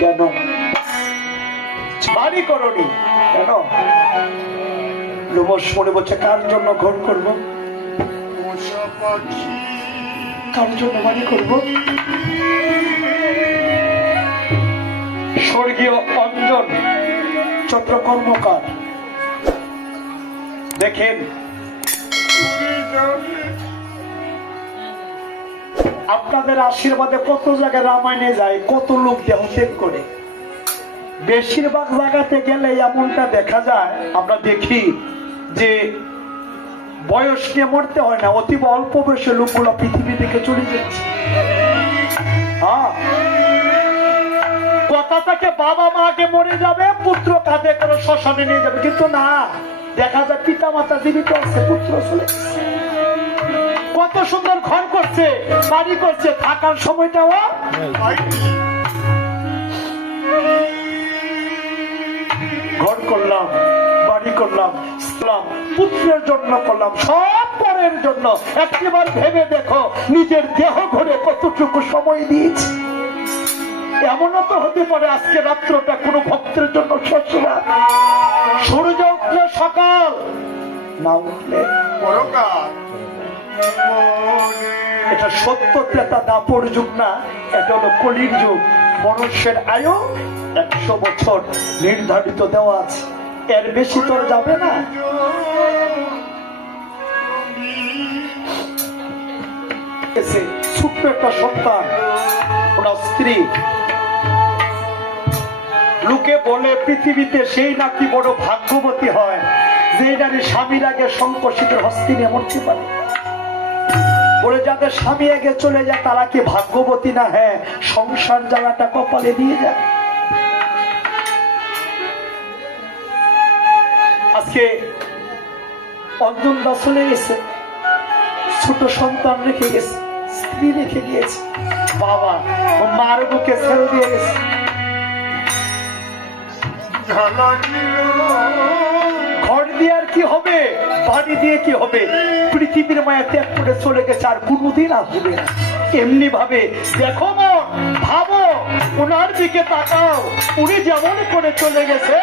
কেন? বাড়ি করনি কেন? লোমস মনে বলছে, কার জন্য ঘর করব? কার জন্য বাড়ি করব? স্বর্গীয় অঞ্জন চত্র কর্মকার দেখেন। আপনাদের আশীর্বাদে কত জায়গায় রামায়ণে যায়, কত লোক দেহ ত্যাগ করে। বেশিরভাগ জায়গাতে গেলে এমনটা দেখা যায়, আমরা দেখি যে বয়স নিয়ে মরতে হয় না অতি অল্প বয়সে লোকগুলো পৃথিবী থেকে চলে যাচ্ছে। হ্যাঁ। কথা থাকে বাবা মা আগে মরে যাবে, পুত্র কাঁধে করে শ্মশানে নিয়ে যাবে, কিন্তু না, দেখা যায় পিতা মাতা জীবিত আছে, পুত্র চলে গেছে। কত সুন্দর ঘর করছে, বাড়ি করছে, থাকার সময়টাও ঘর করলাম, বাড়ি করলাম পুত্রের জন্য করলাম, সব পরের জন্য। একটিবার ভেবে দেখো, নিজের দেহ ঘরে কতটুকু সময় দিয়েছি। এমনও তো হতে পারে আজকে রাত্রটা কোনো ভক্তের জন্য শেষ না। সূর্য উঠলে সকাল, না উঠলে পরকাল। এটা সত্য ত্রেতা দাপর যুগ না, এটা হলো কলির যুগ। মনুষ্যের আয়ু একশো বছর নির্ধারিত দেওয়া আছে। এর বেশি তোর যাবে না। ছোট্ট একটা সন্তান, ওনার স্ত্রী। লোকে বলে পৃথিবীতে সেই নাকি বড় ভাগ্যবতী হয়, যে নারী স্বামীর আগে সংকোচিতের হস্তি মরতে পারে। বলে যাদের স্বামী আগে চলে যায় তারা কি ভাগ্যবতী না? হ্যাঁ সংসার জ্বালাটা কপালে দিয়ে যায় আজকে অঞ্জন দা চলে গেছে। ছোট সন্তান রেখে গেছে, স্ত্রী রেখে গিয়েছে। বাবা, ও মার বুকে ছেড়ে দিয়ে গেছে। ঘর দিয়ে আর কি হবে? বাড়ি দিয়ে কি হবে? পৃথিবীর মায়া ত্যাগ করে চলে গেছে আর কোনোদিন আসবে না। এমনি ভাবে দেখো ভাবো ওনার দিকে তাকাও। উনি যেমন করে চলে গেছে